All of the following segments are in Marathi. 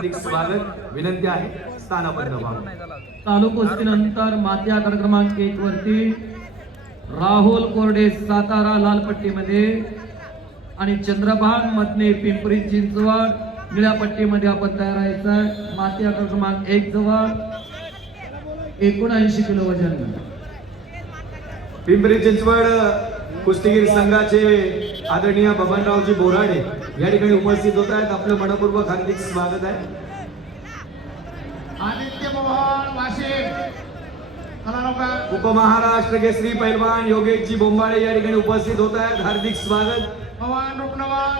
स्वागत विनंती आहे स्थानापन्न व्हावं। चालू कुस्तीनंतर माती आकडा क्रमांक 1 वरती राहुल कोरडे सातारा लाल पट्टीमध्ये आणि चंद्रभान मधने पिंपरी चिंचवड निळ्या पट्टीमध्ये आपण तयार राहायचं। माती आकडा क्रमांक 1 जवळ 79 किलो वजन। पिंपरी चिंचवड कुस्तीगीर संघाचे आदरणीय बबनरावजी बोराडे या ठिकाणी उपस्थित होत आहेत। आपलं मनपूर्वक हार्दिक स्वागत आहे। आदित्य मोहन वाशिम उपमहाराष्ट्र केसरी पैलवान योगेशजी बोंबाळे या ठिकाणी उपस्थित होत आहेत। हार्दिक स्वागत। पवन रुपनवर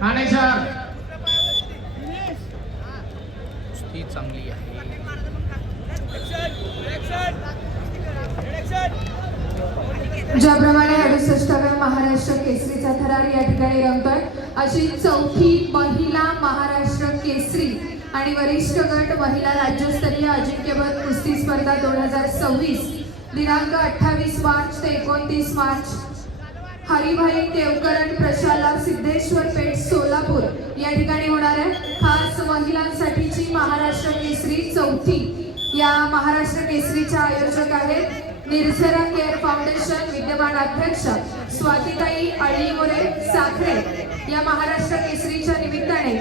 ठाणेश्वर कुस्ती चांगली आहे। ज्याप्रमाणे 68व्या महाराष्ट्र केसरीचा थरार या ठिकाणी रंगतोय, अशी चौथी महिला महाराष्ट्र केसरी आणि वरिष्ठ गट महिला राज्यस्तरीय अजिंक्यपद कुस्ती स्पर्धा 2026 दिनांक 28 मार्च ते 29 मार्च हरिभाई देवकरण प्रशाला सिद्धेश्वर पेठ सोलापूर या ठिकाणी होणार आहे। खास महिलांसाठीची महाराष्ट्र केसरी चौथी या महाराष्ट्र केसरीच्या आयोजक आहेत निर्झरा केअर फाउंडेशन, विद्यमान अध्यक्ष स्वातीताई अळीमोरे साखरे। या महाराष्ट्र केसरीच्या निमित्ताने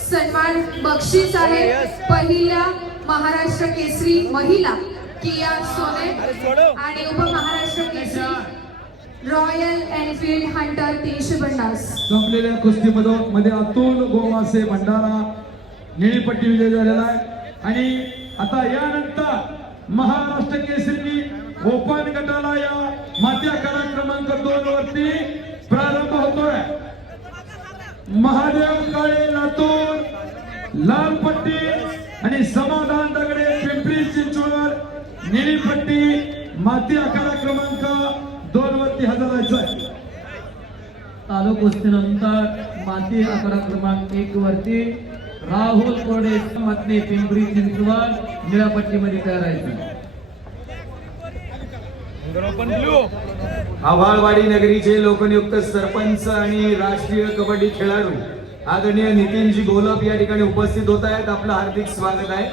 सन्मान बक्षीस आहे पहिल्या महाराष्ट्र केसरी महिला किया सोने आणि उपमहाराष्ट्र केसरी रॉयल एनफील्ड हंटर 350। संपलेल्या कुस्तीमध्ये अतुल गोमासे भंडारा निळी पट्टी विजय झालेला आहे। आणि आता यानंतर महाराष्ट्र केसरी ओपन गटाला या माती आकडा क्रमांक 2 वरती प्रारंभ होतोय। महादेव काळे लातूर लाल पट्टी आणि समाधान दगडे पिंपरी चिंचवड निळी पट्टी माती आकडा क्रमांक 2 वरती हजर राहायचंय। चालू कुस्तीनंतर माती आकडा क्रमांक 1 वरती राहुल कोरडे मधने पिंपरी चिंचवड निळ्या पट्टीमध्ये तयार राहायचं। आव्हाळवाडी नगरीचे लोकनियुक्त सरपंच आणि राष्ट्रीय कबड्डी खेळाडू आदरणीय नितीनजी गोलप या ठिकाणी उपस्थित होत आहेत। आपलं हार्दिक स्वागत आहे।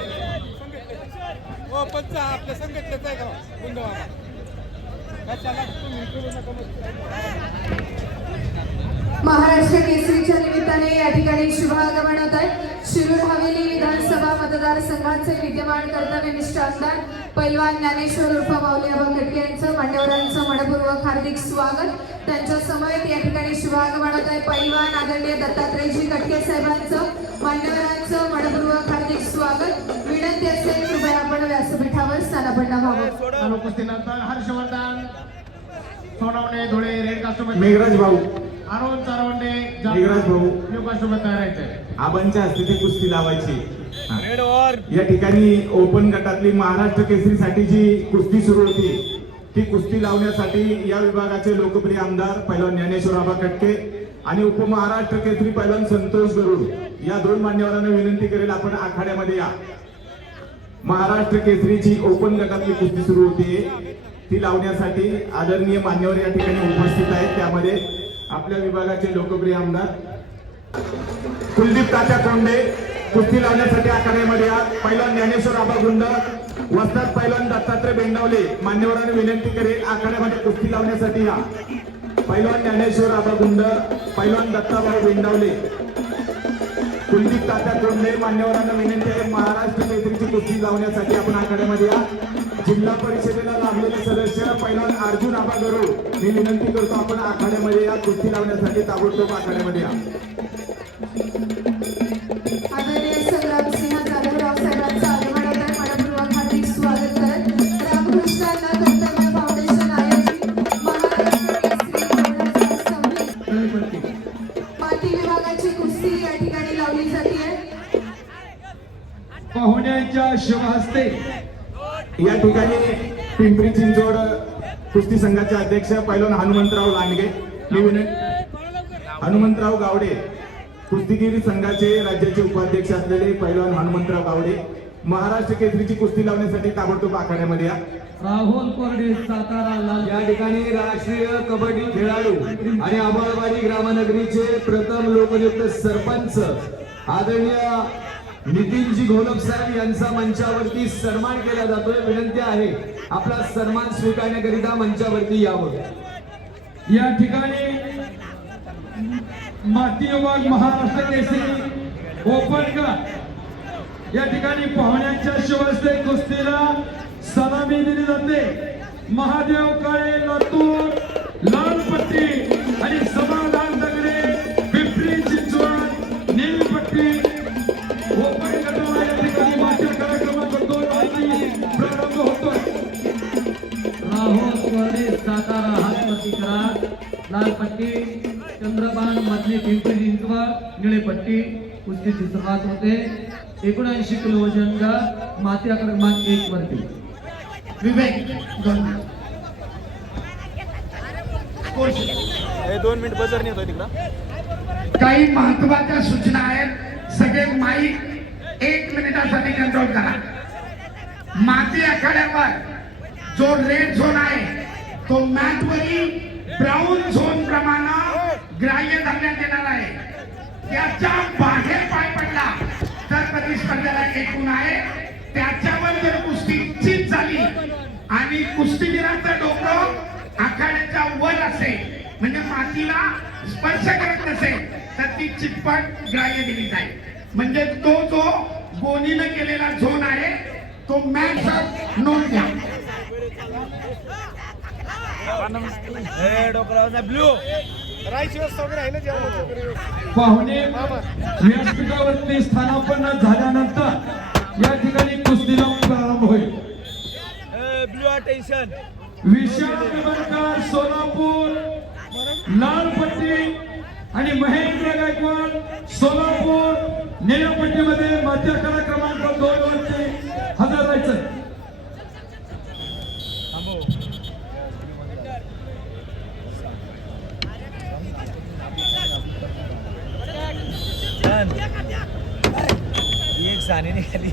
महाराष्ट्र केसरीच्या निमित्ताने या ठिकाणी शुभागमन होत आहे। शिरूर हवेली विधानसभा मतदारसंघाचे विद्यमान कर्तव्यनिष्ठ आमदार पैलवान ज्ञानेश्वर उर्फ माऊली आबा कटके यांचं मान्यवरांचं मनपूर्वक हार्दिक स्वागत। त्यांच्या समवेत या ठिकाणी शुभागमन होत आहे पैलवान आदरणीय दत्तात्रयजी कटके साहेबांचं मान्यवरांचं मनपूर्वक हार्दिक स्वागत। विनंती असेल कृपया आपण व्यासपीठावर स्थानापन्न व्हावं। चालू कुस्तीनंतर हर्षवर्धन सोनवणे धुळे रेड कास्टोम मेघराज भाऊ अरुण चारवंडे मेघराज भाऊ न्यू कास्टोम तयार आहे। आबांच्या हस्ते कुस्ती लावायची। या ठिकाणी ओपन गटातली महाराष्ट्र केसरीसाठी जी कुस्ती सुरू होती ती कुस्ती लावण्यासाठी या विभागाचे लोकप्रिय आमदार पैलवान ज्ञानेश्वर आबा कटके आणि उपमहाराष्ट्र केसरी पैलवान संतोष गरुड या 2 मान्यवरांना विनंती करेल आपण आखाड्यामध्ये या। महाराष्ट्र केसरीची ओपन गटातली कुस्ती सुरू होती ती लावण्यासाठी आदरणीय मान्यवर या ठिकाणी उपस्थित आहेत। त्यामध्ये आपल्या विभागाचे लोकप्रिय आमदार कुलदीप तात्या कोंडे कुस्ती लावण्यासाठी आखाड्यामध्ये या। पैलवान ज्ञानेश्वर आबा गुंड वस्ताद पैलवान दत्तात्रय बेंडावले मान्यवरांनी विनंती करेल आखाड्यामध्ये कुस्ती लावण्यासाठी या। पैलवान ज्ञानेश्वर आबा गुंड पैलवान दत्ताभाऊ बेंडावले कुलदीप तात्या कोंडे मान्यवरांना विनंती आहे महाराष्ट्र केसरीची कुस्ती लावण्यासाठी आपण आखाड्यामध्ये या। जिल्हा परिषदेला लाभलेले सदस्य पैलवान अर्जुन आबा गरुड मी विनंती करतो आपण आखाड्यामध्ये या कुस्ती लावण्यासाठी ताबडतोब आखाड्यामध्ये या। आदरणीय संग्रामसिंह जाधवराव साहेबांचं आगमन होत आहे। मनपूर्वक हार्दिक स्वागत करत रामकृष्णांना कर्तव्य फाउंडेशन आयोजित महाराष्ट्र केसरी 2026 माती विभागाची कुस्ती या ठिकाणी लावली जाते। पाहुण्यांच्या शुभ हस्ते या ठिकाणी पिंपरी चिंचवड कुस्ती संघाचे अध्यक्ष पैलवान हनुमंतराव लांडगे हनुमंतराव गावडे कुस्तीगीर संघाचे राज्याचे उपाध्यक्ष असलेले पैलवान हनुमंतराव गावडे महाराष्ट्र केसरीची कुस्ती लावण्यासाठी ताबडतोब आखाड्यामध्ये या। राहुल कोरडे सातारा लाल या ठिकाणी राष्ट्रीय कबड्डी खेळाडू आणि आबाळवाडी ग्रामनगरीचे प्रथम लोकनियुक्त सरपंच आदरणीय नितीनजी घोलप साहेब यांचा मंचावरती सन्मान केला जातोय. विनंती आहे आपला सन्मान स्वीकारण्याकरिता मंचावरती यावं. या ठिकाणी माती विभाग महाराष्ट्र केसरी ओपन गट या ठिकाणी पाहुण्यांच्या शिवस्ते कुस्तीला सलामी दिली जाते. महादेव काळे लातूर लाल पट्टी आणि समाधान दगडे पिंपरी चिंचवड नील पट्टी ओपन गटाला या ठिकाणी मागच्या कार्यक्रमात 2 वाजता प्रारंभ होतोय. राहुल कोरडे सातारा हात प्रतिकारात लाल पट्टी चंद्रबाण मधली पिंपरी चिंचवड निळे पट्टी कुस्तीची सुरुवात होते. 79 किलो वजन गट माती क्रमांक 1 वरती विवेक 2 मिनिट बजर नाही होता तिकडं. काही महत्वाच्या सूचना आहेत. सगळे माईक 1 मिनिटासाठी कंट्रोल करा. माती आखाड्यावर जो रेड झोन आहे तो मॅट वरील ब्राऊन झोन प्रमाणे ग्राह्य धरण्यात येणार आहे. त्याच्या बाहेर पाय पडला तर प्रतिस्पर्ध्याला एकूण आहे. त्याच्यावर जर कुस्ती चित झाली आणि कुस्तीगीराचं डोकं आखाड्याच्या वर असेल म्हणजे मातीला स्पर्श करत नसेल तर ती चितपट ग्राह्य दिली जाईल. म्हणजे तो जो गोनीनं केलेला झोन आहे तो मॅचचा नोंद घ्या. ब्लू राईस वगैरे आहे ना जेवण. पाहुणे व्यासपीठावरती स्थानापन्न झाल्यानंतर या ठिकाणी कुस्तीला प्रारंभ होईल. Blue attention. विशाल निबंधकार सोलापूर लाल पट्टी आणि महेंद्र गायकवाड सोलापूर निळ्या पट्टीमध्ये मध्य कला क्रमांक 2 वरती हजर राहायचं. एक साने निघाली.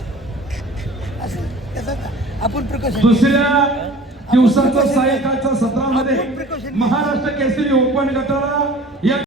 दुसऱ्या दिवसाचा सायंकाळच्या सत्रामध्ये महाराष्ट्र केसरी ओपन गटाला या